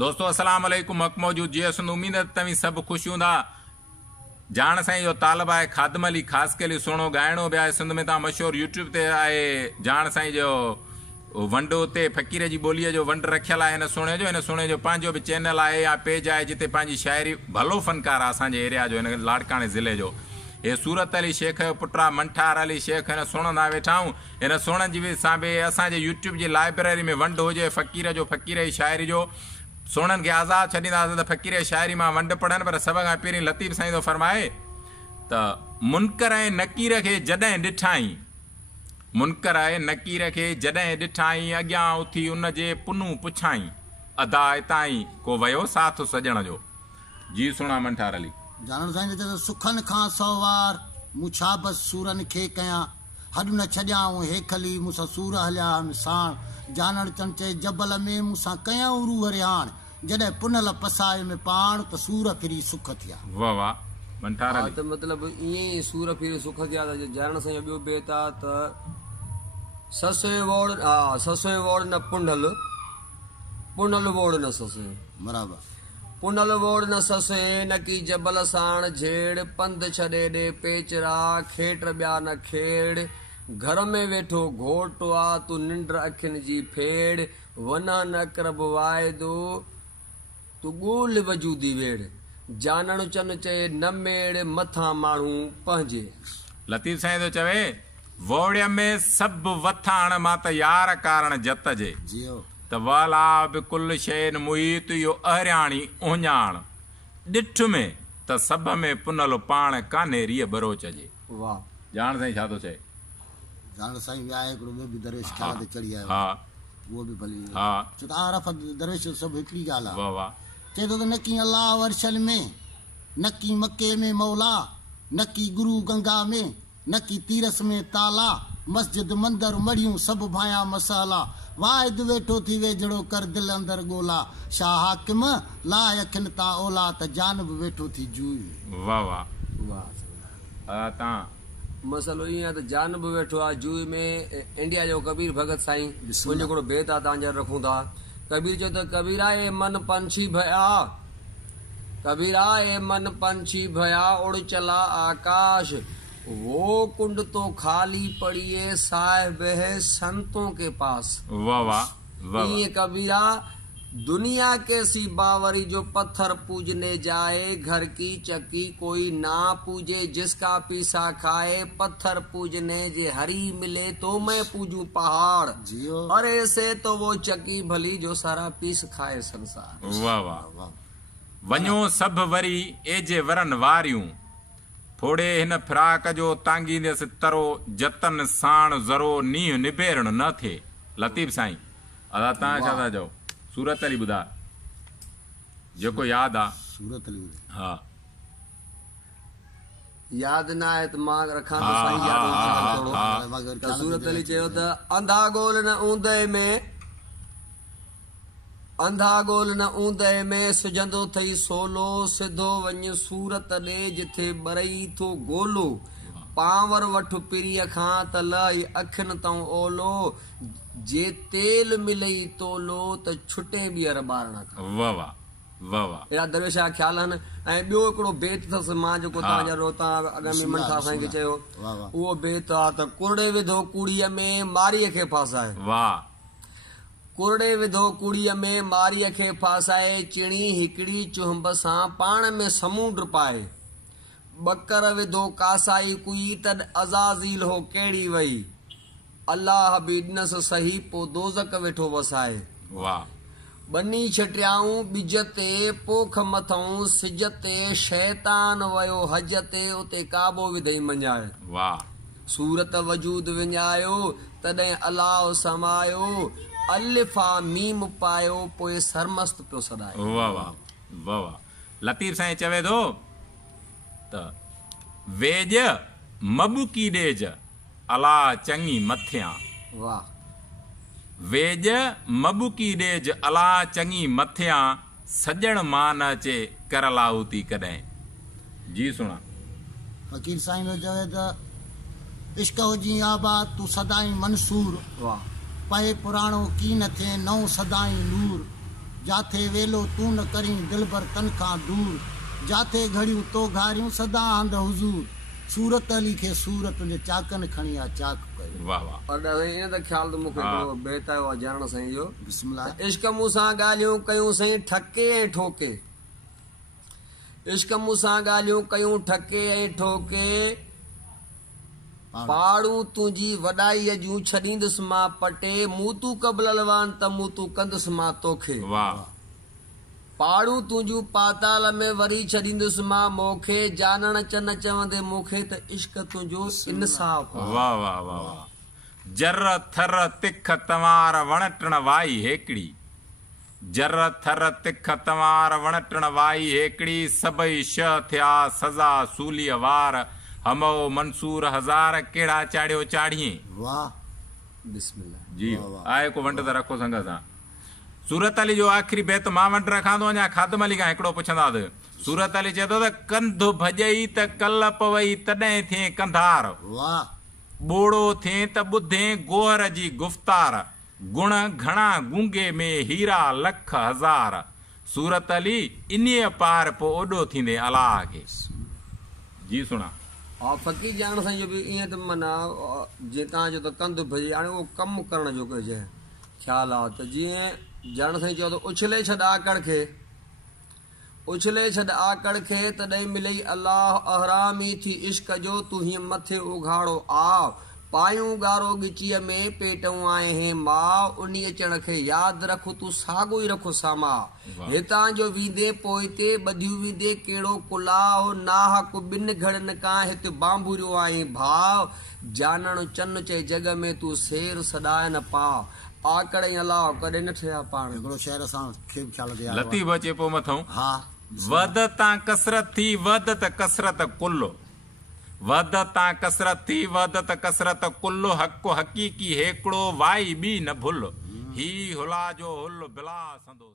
दोस्तों अस्सलाम वालेकुम, हक़ मौजूद जी असन उम्मीद है तव्हीं सब खुश हूंदा। जान साईं जो तालब आहे खादम अली ख़ासि करे सुहिणो ॻाइणो बि आहे सिंध में। तव्हां मशहूरु यूट्यूब ते आहे जान साईं जो वंड उते फ़क़ीर जी ॿोलीअ जो वंड रखियल आहे। हिन सुहिणे जो पंहिंजो बि चैनल आहे या पेज आहे जिते पंहिंजी शाइरी भलो फ़नकार आहे असांजे एरिया जो, हिन लाड़काणे ज़िले जो। हे सूरत अली शेख जो पुटु आहे मंठार अली शेख, हिन सुणंदा वेठा आहियूं। हिन सुणनि जी बि सां बि असांजे यूट्यूब जी लाइब्रेरी में वंड हुजे फ़क़ीर जी शाइरी जो। सुणनि खे आज़ादु छॾींदासीं त फ़क़ीर जी शाइरी मां वंड पढ़नि, पर सभ खां पहिरीं लतीफ़ साईं थो फरमाए त मुनकर ऐं नकीर खे जॾहिं ॾिठाई, मुनकर ऐं नकीर खे जॾहिं ॾिठाई, अॻियां उथी उन जे पुनूं पुछाई, अदा हिताई को वियो साथ सॼण जो। जी सुणा मंठार अली। जानण साईं चए सुखनि खां सवार मूं छा बसि सूरनि खे कयां, हॾ न छॾियाऊं हेखली मूंसां सूर हलिया साण। जानण चन चए जबल में मूंसां कयां रूह रिहाण, जॾहिं पुनल पसाए में पाण त सूर फिरी सुख थिया। वाह वाह मंठार अली। त मतलब ईअं सूर फिरी सुख थिया। जानण साईं ॿियो बेत आहे त ससुए वोड़, ससुए वोड़ न पुंडल, पुंडल वोड़ न ससुए बराबर। पुनल वोड़ न ससे न की जबल साण झेड़, पंध छॾे ॾे पेचरा खेट ॿिया न खेड़। घर में वेठो घोट आ तूं निंड अखियुनि जी फेड़, वना न करब वाइदो तूं ॻोल्ह वजूदी वेड़। जानण चन चए न मेड़ मथां माण्हू पंहिंजे। लतीफ़ साईं थो चवे वोड़िय में सभु वथाण मां त यार कारण जत जे, त वाला बि कुल शैन मुहीत इहो अहरियाणी ओञाण, ॾिठ में त सभ में पुनल पाण कान्हे रिय बरोच जे। वाह। जान साईं छा थो चए? जान साईं विया हिकिड़ो ॿियो बि दरवेश ख्याल ते चढ़ी आयो। हा उहो बि भली। हा छो त आरफ दरवेश सभु हिकिड़ी ॻाल्हि आहे। वाह वाह। चए थो त न की अलाह अर्शल में, न की मके में मौला, न की गुरु गंगा में, न की तीरस में ताला, मस्जिद मंदर मड़ियूं सभु भाया मसाला। वाहिद वेठो थी वेझड़ो कर दिल अंदर ॻोला, शाह हाकिम लाइ अखियुनि तां ओला, त जान बि वेठो थी जूई। वाह वाह वाह। तव्हां मसलो ईअं आहे त जान बि वेठो आहे जूई में। इंडिया जो कबीर भगत साईं मुंहिंजो हिकिड़ो बेत आहे तव्हांजा रखूं था। कबीर चयो त कबीरा ए मन पंछी भया, कबीरा ए मन पंछी भया, उड़ चला आकाश, वो कुंड तो खाली पड़िए साहिब है संतों के पास। वाह वाह। ये कबीरा दुनिया के सी बावरी जो पत्थर पूजने जाए, घर की चक्की कोई ना पूजे, जिसका पीसा खाए पत्थर पूजने जे हरी मिले तो मैं पूजू पहाड़। अरे से तो वो चक्की भली जो सारा पीस खाए संसार। वाह वाह। वञो सभु वरी एजे वरन वारियूं, फोड़े हिन फिराक जो तांगींदसि तरो, जतन साण ज़रो नींह निबेरण न थिए। लतीफ़ साईं अदा तव्हां छा था चओ? सूरत अली ॿुधा जेको यादि आहे। सूरत अली हा यादि न आहे त मां रखां त साईं यादि। सूरत अली चयो त अंधा गोल न ऊंदे में, अंधा गोल न ऊंदे में, सिजंदो थई सोलो, सिधो वञ सूरत ॾे जिथे बरई थो गोलो। पावर वठ पिरीअ खां त लही अखियुनि तां ओलो, जे तेल मिलई तोलो त छुटे ॿीहर ॿारण खां। वाह वाह वाह वाह। अहिड़ा दरवेश जा ख्याल आहिनि। ऐं ॿियो हिकिड़ो बेत अथसि मां जेको तव्हांजा रोता अॻमी मंठा साईं खे चयो, उहो बेत आहे त कुरड़े विधो कूड़ीअ में मारीअ खे फासाए। वाह। कुरड़े विधो कूड़ीअ में मारीअ खे फासाए, चिणी हिकिड़ी चुंब सां पाण में समूंड पाए। बकर विधो कासाई कुई तॾ अज़ाज़ील हो कहिड़ी वई, अल्लाह बि ॾिनसि सही पो दोज़क वेठो वसाए। वाह। बनी छटियाऊं ॿिज ते पोख मथऊं सिज ते, शैतान वयो हज ते उते काबो विधई मंझाए। वाह। सूरत वजूद विञायो तॾहिं अलाह समायो, अलिफा मीम पायो पोइ सरमस्त पियो सॾाए। वाह वाह वाह वाह। लतीफ़ साईं चवे थो त वेज मबुकी ॾेज अला चङी मथियां। वाह। वेज मबुकी ॾेज अला चङी मथियां, सजण मान अचे कर लाहूती कॾहिं। जी सुणा। फ़कीर साईं जो चवे त इश्क हुजी आबाद तूं सदाई मंसूर। वाह। पए पुराणो की न थे नओ सदाई नूर, जाथे वेलो तू न करी दिलबर तन खां दूर, जाथे घड़ियूं तो घारियूं सदा हंध हुजूर, सूरत अली खे सूरत जे चाकन खणी आ चाक कयो। वाह वाह। पर इन त ख्याल त मूंखे हा। बेहतर आहे ॼाण साईं जो। बिस्मिल्लाह। इश्क मूंसां ॻाल्हियूं कयूं साईं ठके ऐं ठोके, इश्क मूंसां ॻाल्हियूं कयूं ठके ऐं ठोके, पाड़ू तुंहिंजी वॾाई जूं छॾींदुसि मां पटे, मूं तूं कबलवान त मूं तूं कंदुसि मां तोखे, वाह। पाड़ू तुंहिंजूं पाताल में वरी छॾींदुसि मां मोखे, जानण चन चवंदे मूंखे त इश्क तुंहिंजो इंसाफ़ आहे। वाह वाह वाह वाह। जर थर तिख तवार वणटण वाई हेकड़ी, जर थर तिख तवार वणटण वाई हेकड़ी, सभई शह थिया सज़ा सूलीअ वार, हमो मंसूर हज़ार केड़ा चाड़ियो चाड़िए। वाह बिस्मिल्लाह जी आए को वंड त रखो संग सां। सूरत अली जो आख़िरी बैत मां वंड रखां थो, अञा खादम अली खां हिकिड़ो पुछंदासीं। सूरत अली चए थो त कंध भॼई त कल पवई तॾहिं थिए कंधार, वाह ॿोड़ो थिए त ॿुधे गोहर जी गुफ़्तार, गुण घणा गूंगे में हीरा लख हज़ार, सूरत अली इन्हीअ पार पो ओॾो थींदे अलाह खे। जी सुणा। और फ़क़ीर ॼाण साईं जो बि ईअं त माना जीअं तव्हांजो त कंध भॼी, हाणे उहो कमु करण जो कजे ख़्यालु आहे त जीअं ॼाण साईं चयो त उछले छॾ आकड़ खे, उछले छॾ आकड़ खे तॾहिं मिलई अलाह अहरामी थी इश्क जो, तूं हीअं मथे उघाड़ो आव, पायूं ॻारो ॻिचीअ में पेटऊं आए हे मां, उन अचण खे यादि रख तूं साॻो ई रखो सामा, हितां जो वींदे पोइ ते ॿधियूं वींदे कहिड़ो कुलाह, नाहक ॿिन घड़नि खां हिते बांबुरियो आई भाव, जानण चन चए जग में तूं शेर सॾाए न पाव, आकड़ ऐं अलाह कॾहिं न ठहिया पाण। हिकिड़ो शहर सां खे बि ख्याल कया। लतीफ़ अचे पोइ मथऊं। हा। वध तां कसरत थी वध त कसरत कुल, वध तां कसरत थी वध त कसरत कुल, हक़ हक़ीक़ी हेकड़ो वाई बि न भुल, ही हुला जो हुल बिला संदो।